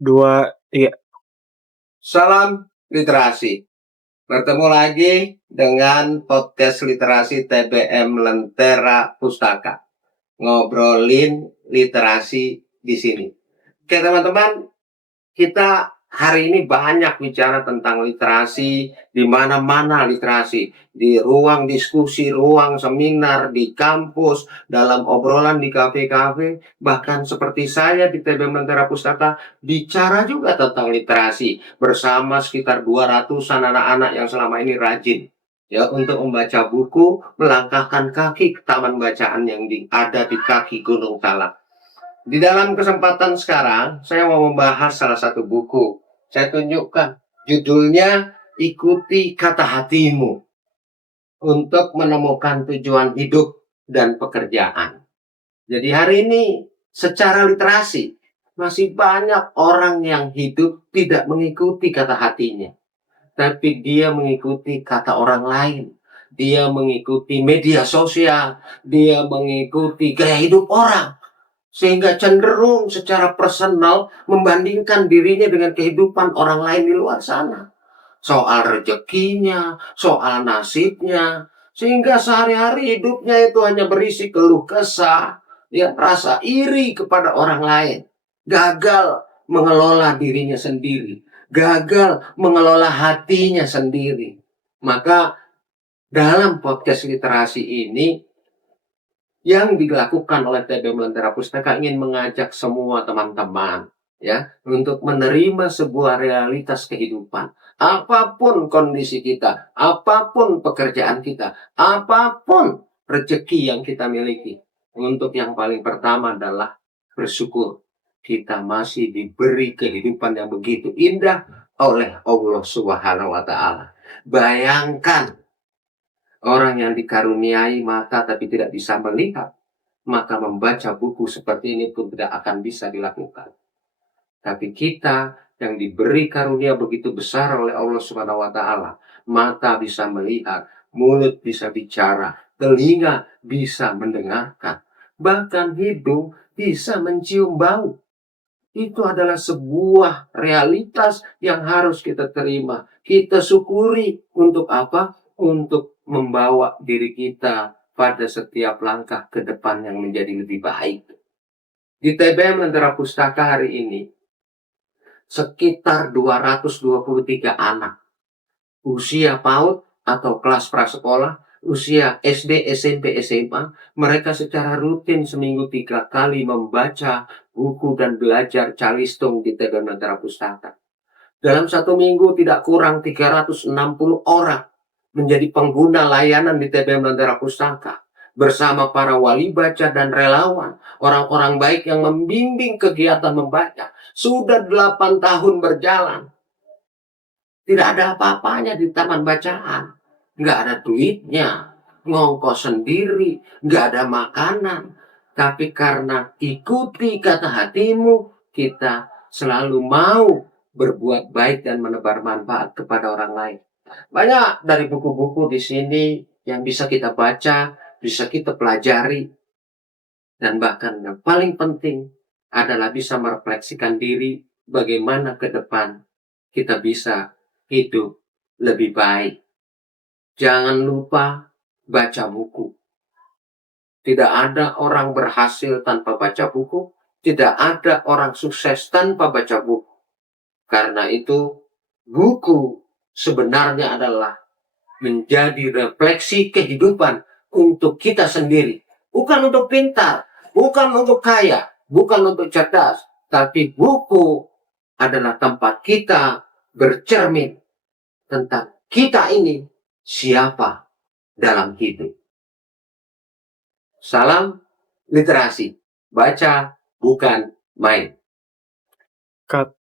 2, iya. Salam literasi. Bertemu lagi dengan podcast literasi TBM Lentera Pustaka. Ngobrolin literasi di sini. Oke teman-teman, kita hari ini banyak bicara tentang literasi, di mana-mana literasi, di ruang diskusi, ruang seminar, di kampus, dalam obrolan di kafe-kafe, bahkan seperti saya di TB Mentera Pustaka, bicara juga tentang literasi, bersama sekitar 200-an anak-anak yang selama ini rajin ya untuk membaca buku, melangkahkan kaki ke taman bacaan yang ada di kaki Gunung Salak. Di dalam kesempatan sekarang, saya mau membahas salah satu buku. Saya tunjukkan. Judulnya, Ikuti Kata Hatimu untuk menemukan tujuan hidup dan pekerjaan. Jadi hari ini, secara literasi, masih banyak orang yang hidup tidak mengikuti kata hatinya. Tapi dia mengikuti kata orang lain. Dia mengikuti media sosial. Dia mengikuti gaya hidup orang. Sehingga cenderung secara personal membandingkan dirinya dengan kehidupan orang lain di luar sana. Soal rezekinya, soal nasibnya, sehingga sehari-hari hidupnya itu hanya berisi keluh kesah, ya, rasa iri kepada orang lain. Gagal mengelola dirinya sendiri, gagal mengelola hatinya sendiri. Maka dalam podcast literasi ini, yang dilakukan oleh TB Lentera Pustaka ingin mengajak semua teman-teman ya untuk menerima sebuah realitas kehidupan. Apapun kondisi kita, apapun pekerjaan kita, apapun rezeki yang kita miliki, untuk yang paling pertama adalah bersyukur kita masih diberi kehidupan yang begitu indah oleh Allah Subhanahu wa taala. Bayangkan orang yang dikaruniai mata tapi tidak bisa melihat, maka membaca buku seperti ini pun tidak akan bisa dilakukan. Tapi kita yang diberi karunia begitu besar oleh Allah Subhanahu wa taala, mata bisa melihat, mulut bisa bicara, telinga bisa mendengarkan, bahkan hidung bisa mencium bau. Itu adalah sebuah realitas yang harus kita terima. Kita syukuri untuk apa? Untuk membawa diri kita pada setiap langkah ke depan yang menjadi lebih baik. Di TBM Lentera Pustaka hari ini, sekitar 223 anak usia PAUD atau kelas prasekolah, usia SD, SMP, SMA, mereka secara rutin seminggu 3 kali membaca buku dan belajar calistung di TBM Lentera Pustaka. Dalam satu minggu tidak kurang 360 orang menjadi pengguna layanan di TBM Lentera Pustaka. Bersama para wali baca dan relawan, orang-orang baik yang membimbing kegiatan membaca. Sudah 8 tahun berjalan. Tidak ada apa-apanya di taman bacaan. Nggak ada duitnya. Ngongkos sendiri. Nggak ada makanan. Tapi karena ikuti kata hatimu, kita selalu mau berbuat baik dan menebar manfaat kepada orang lain. Banyak dari buku-buku di sini yang bisa kita baca, bisa kita pelajari. Dan bahkan yang paling penting adalah bisa merefleksikan diri bagaimana ke depan kita bisa hidup lebih baik. Jangan lupa baca buku. Tidak ada orang berhasil tanpa baca buku. Tidak ada orang sukses tanpa baca buku. Karena itu, buku sebenarnya adalah menjadi refleksi kehidupan untuk kita sendiri. Bukan untuk pintar, bukan untuk kaya, bukan untuk cerdas. Tapi buku adalah tempat kita bercermin tentang kita ini siapa dalam hidup. Salam literasi. Baca bukan main. Cut.